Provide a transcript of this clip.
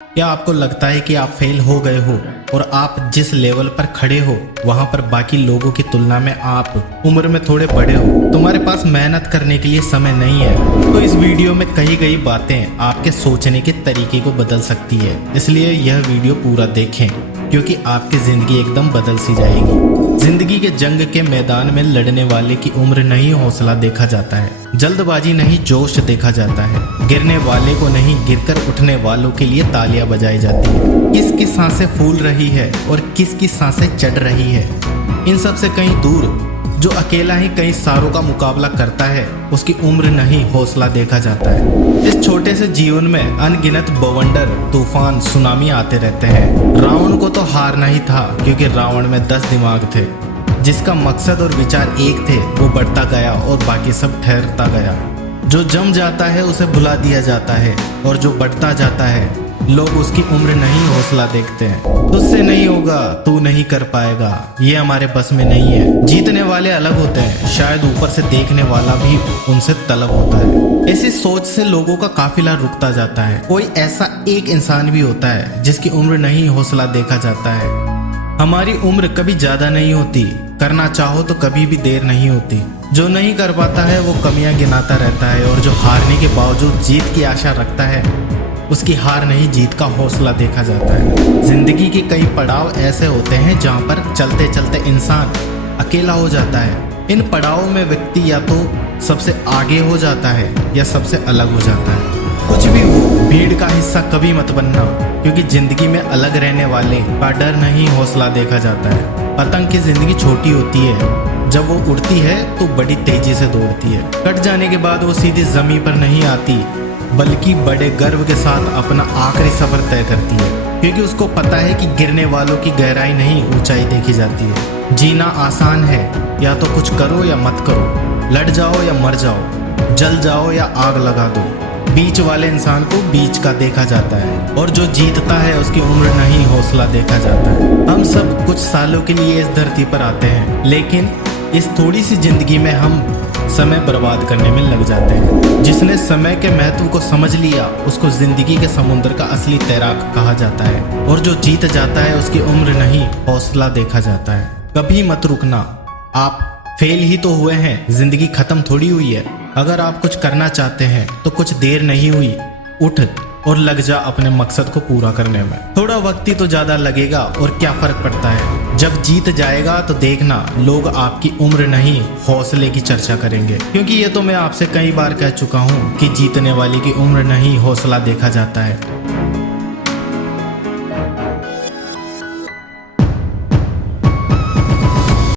क्या आपको लगता है कि आप फेल हो गए हो और आप जिस लेवल पर खड़े हो वहां पर बाकी लोगों की तुलना में आप उम्र में थोड़े बड़े हो, तुम्हारे पास मेहनत करने के लिए समय नहीं है? तो इस वीडियो में कही गई बातें आपके सोचने के तरीके को बदल सकती है, इसलिए यह वीडियो पूरा देखें क्योंकि आपकी जिंदगी एकदम बदल सी जाएगी। जिंदगी के जंग के मैदान में लड़ने वाले की उम्र नहीं हौसला देखा जाता है, जल्दबाजी नहीं जोश देखा जाता है, गिरने वाले को नहीं गिरकर उठने वालों के लिए तालियां बजाई जाती है। किसकी सांसें फूल रही है और किसकी सांसें चढ़ रही है, इन सब से कहीं दूर जो अकेला ही कई सारों का मुकाबला करता है उसकी उम्र नहीं हौसला देखा जाता है। इस छोटे से जीवन में अनगिनत बवंडर तूफान सुनामी आते रहते हैं। रावण को तो हारना ही था क्योंकि रावण में 10 दिमाग थे, जिसका मकसद और विचार एक थे वो बढ़ता गया और बाकी सब ठहरता गया। जो जम जाता है उसे भुला दिया जाता है और जो बढ़ता जाता है लोग उसकी उम्र नहीं हौसला देखते हैं। तुझसे नहीं होगा, तू नहीं कर पाएगा, ये हमारे बस में नहीं है। जीतने वाले अलग होते हैं, शायद ऊपर से देखने वाला भी उनसे तलब होता है। ऐसी सोच से लोगों का काफिला रुकता जाता है। कोई ऐसा एक इंसान भी होता है जिसकी उम्र नहीं हौसला देखा जाता है। हमारी उम्र कभी ज्यादा नहीं होती, करना चाहो तो कभी भी देर नहीं होती। जो नहीं कर पाता है वो कमियां गिनाता रहता है और जो हारने के बावजूद जीत की आशा रखता है उसकी हार नहीं जीत का हौसला देखा जाता है। जिंदगी के कई पड़ाव ऐसे होते हैं जहां पर चलते चलते इंसान अकेला हो जाता है। इन पड़ावों में व्यक्ति या तो सबसे आगे हो जाता है या सबसे अलग हो जाता है। कुछ भी हो, भीड़ का हिस्सा कभी मत बनना क्योंकि जिंदगी में अलग रहने वाले का डर नहीं हौसला देखा जाता है। पतंग की जिंदगी छोटी होती है, जब वो उड़ती है तो बड़ी तेजी से दौड़ती है। कट जाने के बाद वो सीधी जमीन पर नहीं आती बल्कि बड़े गर्व के साथ अपना आखिरी सफर तय करती है, क्योंकि उसको पता है कि गिरने वालों की गहराई नहीं ऊंचाई देखी जाती है। जीना आसान है, या तो कुछ करो या मत करो, लड़ जाओ या मर जाओ, जल जाओ या आग लगा दो। बीच वाले इंसान को बीच का देखा जाता है और जो जीतता है उसकी उम्र नहीं हौसला देखा जाता है। हम सब कुछ सालों के लिए इस धरती पर आते हैं, लेकिन इस थोड़ी सी जिंदगी में हम समय बर्बाद करने में लग जाते हैं। जिसने समय के महत्व को समझ लिया उसको जिंदगी के समुद्र का असली तैराक कहा जाता है और जो जीत जाता है उसकी उम्र नहीं हौसला देखा जाता है। कभी मत रुकना, आप फेल ही तो हुए हैं, जिंदगी खत्म थोड़ी हुई है। अगर आप कुछ करना चाहते हैं तो कुछ देर नहीं हुई, उठ और लग जा अपने मकसद को पूरा करने में। थोड़ा वक्त ही तो ज्यादा लगेगा और क्या फर्क पड़ता है। जब जीत जाएगा तो देखना लोग आपकी उम्र नहीं हौसले की चर्चा करेंगे, क्योंकि ये तो मैं आपसे कई बार कह चुका हूँ कि जीतने वाले की उम्र नहीं हौसला देखा जाता है।